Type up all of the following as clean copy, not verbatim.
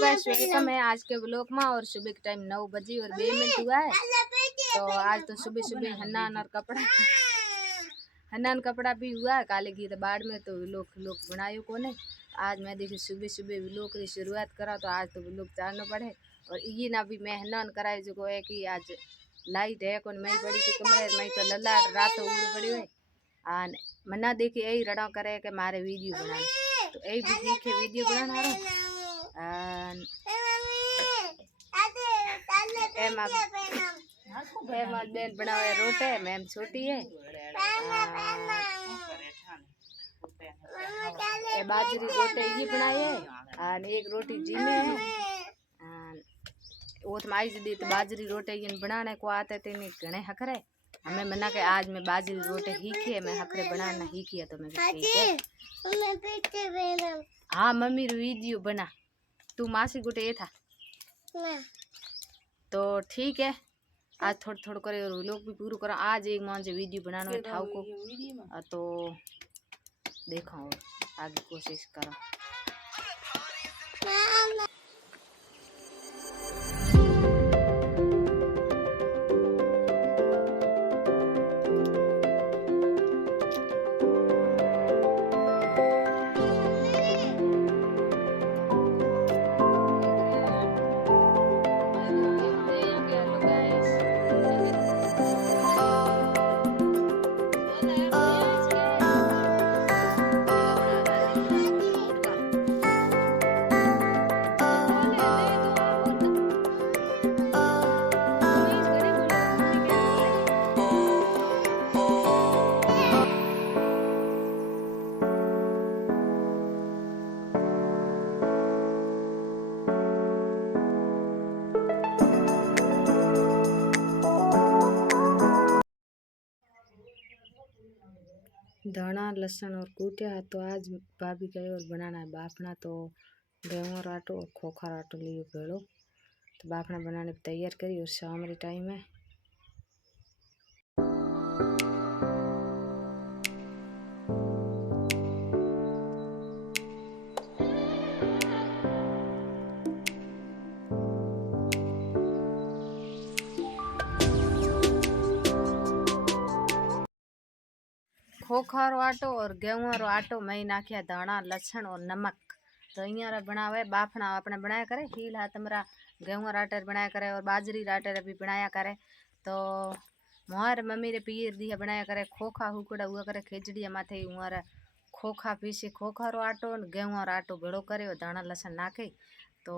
Guys welcome है आज के ब्लॉग में। और सुबह के टाइम 9 बजे और 2 मिनट हुआ है। तो आज तो सुबह सुबह हन्नान और कपड़ा भी हुआ है। काले की तो बाढ़ में तो लोग बनायो को नहीं। आज मैं देखी सुबह सुबह व्लॉग की शुरुआत करा तो आज तो व्लॉग चारना पड़े। और ये ना भी मैं हन्नान कराए जो है कि आज लाइट है कौन मैं बड़ी थी कमरे में तो लल्ला रात उड़ पड़ी हुई आन मना देखी यही रड़ा करे कि मारे वीडियो बनाने तो यही भी लिखे वीडियो बनाना बेन बनावे रोटे मैम छोटी है बाजरी रोटे ये बनाई है और एक रोटी जीमे है वो तो माई जी तो बाजरी रोटे ये बनाने को आते थे नहीं घने हकरे हमें मना के आज मैं बाजरी रोटे सीखी है मैं हकरे बनाना सीखी है तो मैं हाँ मम्मी वीडियो बना तू मासी गुटे ये था तो ठीक है आज थोड़ा थोड़ा करे और लोग भी पूरा करो। आज एक मान से वीडियो बनाना है ठाव को तो देखो आगे कोशिश करो। धाना लहसुन और कूटिया तो आज भाभी गए और बनाना है बाफना तो गेहूं और आटो और खोखा आटो लियो भेड़ो तो बाफना बनाने की तैयार करी और शाम रे टाइम है। खोखारो आटो और गेहूं रो आटो मैं नाखिया दाना लहसुन और नमक तो अँ बनावे बाफना अपने बनाया करे हील हाथ हमारा गेहूं आटे बनाया करे और बाजरी आटे भी बनाया करे तो मुहार मम्मी रे पीर दिया बनाया करे खोखा हुकड़ा हुआ करे खिचड़ी माथे उर खोखा पीसे खोखा रो आटो और गेहूं रो आटो भेड़ो करे और दाना लहसुन नाखे तो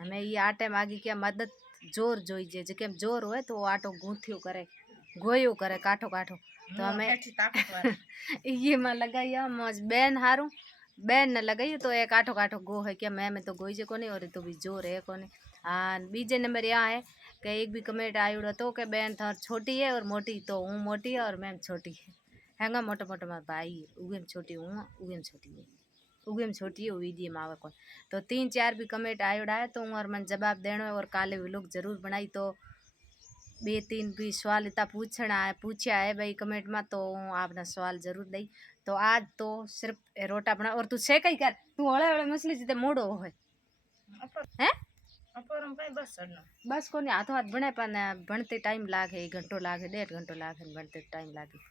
हमें ये आटे मांगी क्या मदद जोर जोईजे जेके जोर हो तो वो आटो गूंथियो करे गोयो करे काठो काठो तो हमें ये में लगाई मौज बैन हारू बैन न लगाई तो एक काठो काठो गो है क्या मैं तो गोई जे को नहीं और तो भी जोर है को नहीं। हाँ बीजे नंबर यहाँ है कि एक भी कमेंट आयुड़ो तो कि बैन थर छोटी है और मोटी तो हूँ मोटी है और मैम छोटी है हैंगा मोटो मोटो मार भाई उगे में छोटी हूँ उगे में छोटी है उगे में छोटी है वीडियो में आवे कौन तो 3-4 भी कमेंट आयुड़ा है तो और मन जवाब देना है और काले भी लोग जरूर बनाई तो 2-3 भी सवाल इतना पूछा है भाई कमेंट में तो आपने सवाल जरूर दई तो आज तो सिर्फ रोटा बना और तू से कई कर तू हले हले मछली जीते मोड़ो है हैं बस को नहीं हाथों हाथ बने पर बनते टाइम लागे 1 घंटो लागे 1.5 घंटो लागे बनते टाइम लागे।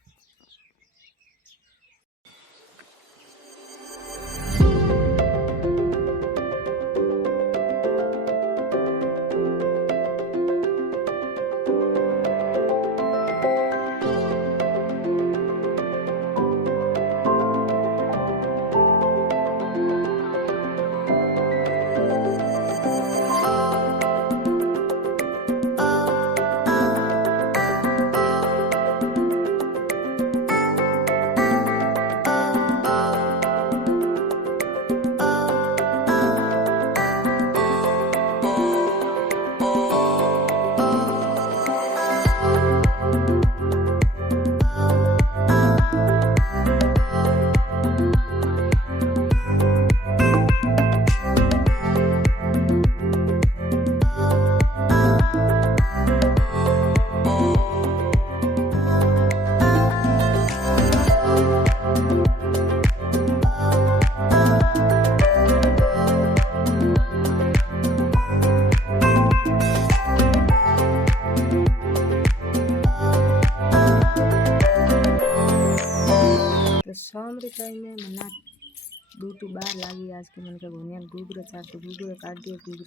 रे टाइम में मना ड्यूटी बाहर लागी आज के मन के घोनिया गुगरे चार तो गुगरे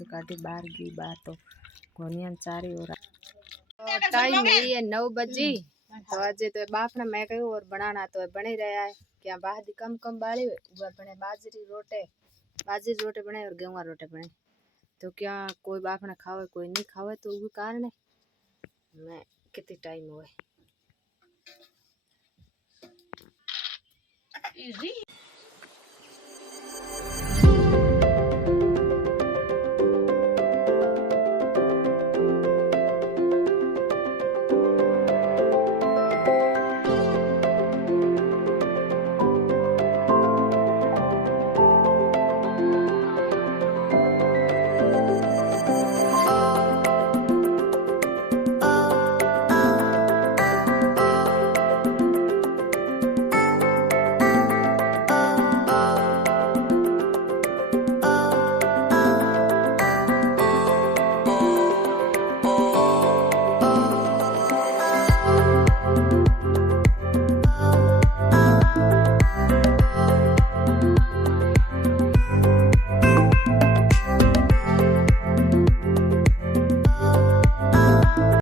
काटी बाहर गई बाहर तो घोनिया चारी और टाइम है ये 9 बजे तो आज तो बापने मैं कहूँ और बनाना तो बने रहा है क्या बाहर कम बाली वह बने बाजरी रोटे बने और गेहूं रोटे बने तो क्या कोई बापने खावे कोई नहीं खावे तो वो कारण है मैं कितनी टाइम हुए